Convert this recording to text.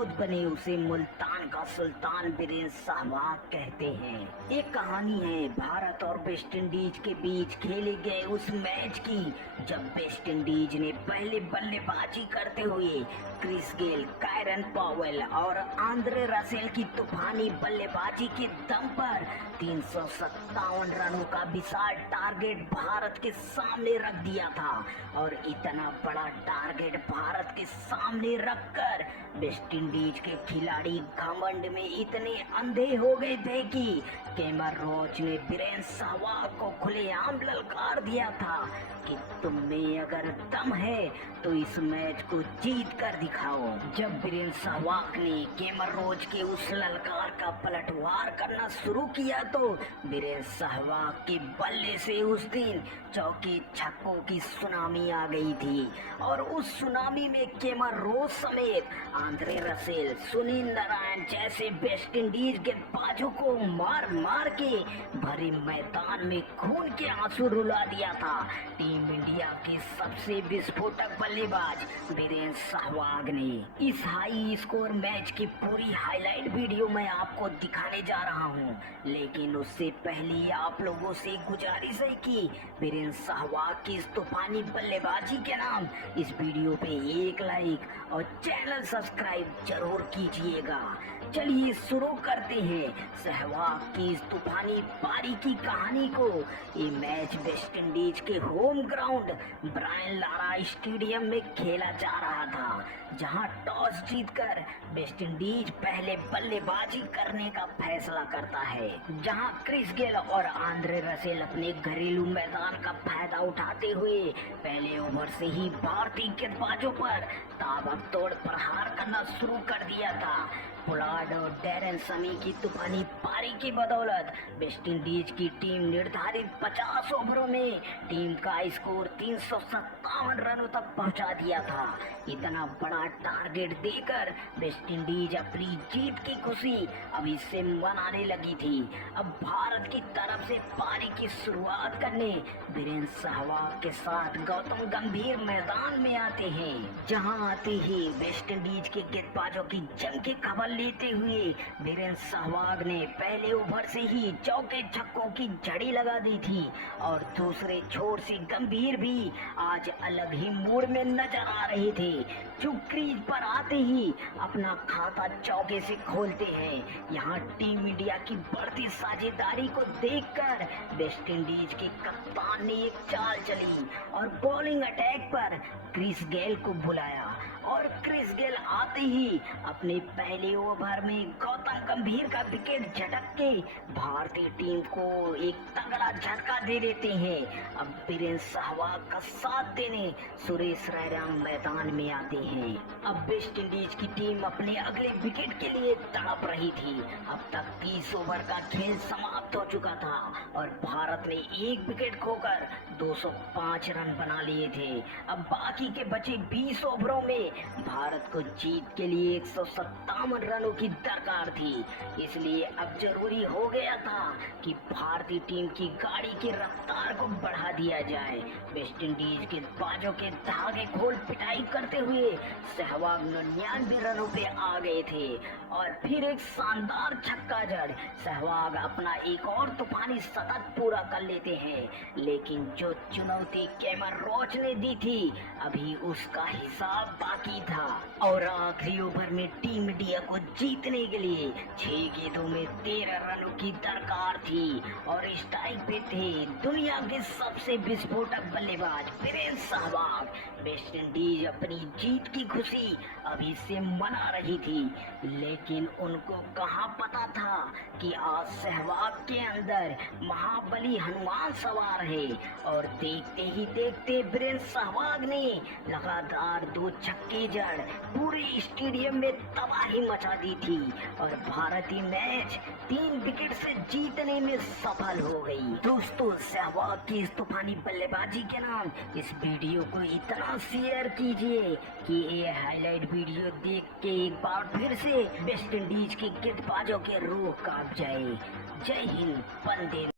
मौजूद बने उसे मुल्तान का सुल्तान वीरेंद्र सहवाग कहते हैं। एक कहानी है भारत और वेस्ट इंडीज के बीच खेले गए उस मैच की, जब वेस्ट इंडीज ने पहले बल्लेबाजी करते हुए क्रिस गेल, कायरन पॉवेल और आंद्रे रसेल की तूफानी बल्लेबाजी के दम पर 357 रनों का विशाल टारगेट भारत के सामने रख दिया था। और इतना बड़ा टारगेट भारत के सामने रखकर वेस्ट इंडीज के खिलाड़ी घमंड में इतने अंधे हो गए थे कि केमर रोच ने वीरेंद्र सहवाग को खुलेआम ललकार दिया था कि तुम में अगर दम है तो इस मैच को जीत कर दिखाओ। जब वीरेंद्र सहवाग ने केमर रोच के उस ललकार का पलटवार करना शुरू किया तो वीरेंद्र सहवाग के बल्ले से उस दिन चौके छक्कों की सुनामी आ गई थी। और उस सुनामी में केमर रोच समेत आंद्रे रसेल, सुनील नारायण जैसे वेस्ट इंडीज गेंदबाजों को मार मार के भरे मैदान में खून के आंसू रुला दिया था। टीम इंडिया के सबसे विस्फोटक बल्लेबाज वीरेंद्र सहवाग ने इस हाई स्कोर मैच की पूरी हाईलाइट वीडियो मैं आपको दिखाने जा रहा हूं, लेकिन उससे पहले आप लोगों से गुजारिश है कि वीरेंद्र सहवाग की इस तूफानी बल्लेबाजी के नाम इस वीडियो पे एक लाइक और चैनल सब्सक्राइब जरूर कीजिएगा। चलिए शुरू करते हैं सहवाग की इस तूफानी पारी की कहानी को। ये मैच वेस्ट इंडीज के home ground Brian Lara stadium में खेला जा रहा था, जहां टॉस जीतकर वेस्ट इंडीज पहले बल्लेबाजी करने का फैसला करता है। जहां क्रिस गेल और आंद्रे रसेल अपने घरेलू मैदान का फायदा उठाते हुए पहले ओवर से ही भारतीय गेंदबाजों पर ताबड़तोड़ प्रहार करना शुरू कर दिया था। पोलार्ड और डैरेन समी की तूफानी पारी की बदौलत वेस्ट इंडीज की टीम निर्धारित 50 ओवरों में टीम का स्कोर 357 रनों तक पहुंचा दिया था। इतना बड़ा टारगेट देकर वेस्ट इंडीज अपनी जीत की खुशी अब इससे मनाने लगी थी। अब भारत की तरफ से पारी की शुरुआत करने वीरेंद्र सहवाग के साथ गौतम गंभीर मैदान में आते हैं। जहां आते ही वेस्ट इंडीज के गेंदबाजों की जम के खबर लेते हुए वीरेंद्र सहवाग ने पहले ओवर से ही चौके छक्कों की झड़ी लगा दी थी। और दूसरे छोर से गंभीर भी आज अलग ही मूड में नजर आ रहे थे, जो क्रीज पर आते ही अपना खाता चौके से खोलते हैं। यहाँ टीम इंडिया की बढ़ती साझेदारी को देखकर वेस्ट इंडीज के कप्तान ने एक चाल चली और बॉलिंग अटैक पर क्रिस गेल को बुलाया। और क्रिस गेल आते ही अपने पहले ओवर में गौतम गंभीर का विकेट झटक के भारतीय टीम को एक तगड़ा झटका दे देते हैं। अब वीरेंद्र सहवाग का साथ देने सुरेश रैना मैदान में आते हैं। अब वेस्ट इंडीज की टीम अपने अगले विकेट के लिए तड़प रही थी। अब तक 30 ओवर का खेल समाप्त हो चुका था और भारत ने एक विकेट खोकर 205 रन बना लिए थे। अब बाकी के बचे 20 ओवरों में भारत को जीत के लिए 157 रनों की दरकार थी। इसलिए अब जरूरी हो गया था कि भारतीय टीम की गाड़ी की रफ्तार को बढ़ा दिया जाए। वेस्ट इंडीज के बाजों के धागे खोल पिटाई करते हुए सहवाग 99 रनों पे आ गए थे। और फिर एक शानदार छक्का जड़ सहवाग अपना एक और तूफानी शतक पूरा कर लेते हैं। लेकिन जो चुनौती केमर रोच ने दी थी अभी उसका हिसाब बाकी था। और आखिरी ओवर में टीम इंडिया को जीतने के लिए 6 गेंदों में 13 रनों की दरकार थी। और स्ट्राइक पे थे दुनिया के सबसे विस्फोटक बल्लेबाज वीरेंद्र सहवाग। वेस्ट इंडीज अपनी जीत की खुशी अभी से मना रही थी, लेकिन उनको कहाँ पता था कि आज सहवाग के अंदर महाबली हनुमान सवार है। और देखते ही देखते वीरेंद्र सहवाग ने लगातार 2 छक्के जड़ पूरे स्टेडियम में तबाही मचा दी थी और भारतीय मैच 3 विकेट से जीतने में सफल हो गई। दोस्तों, सहवाग की इस तूफानी बल्लेबाजी के नाम इस वीडियो को इतना शेयर कीजिए कि ये हाईलाइट वीडियो देख के एक बार फिर से वेस्ट इंडीज के गेंदबाजों के रूह कांप जाए। जय हिंद, वंदे।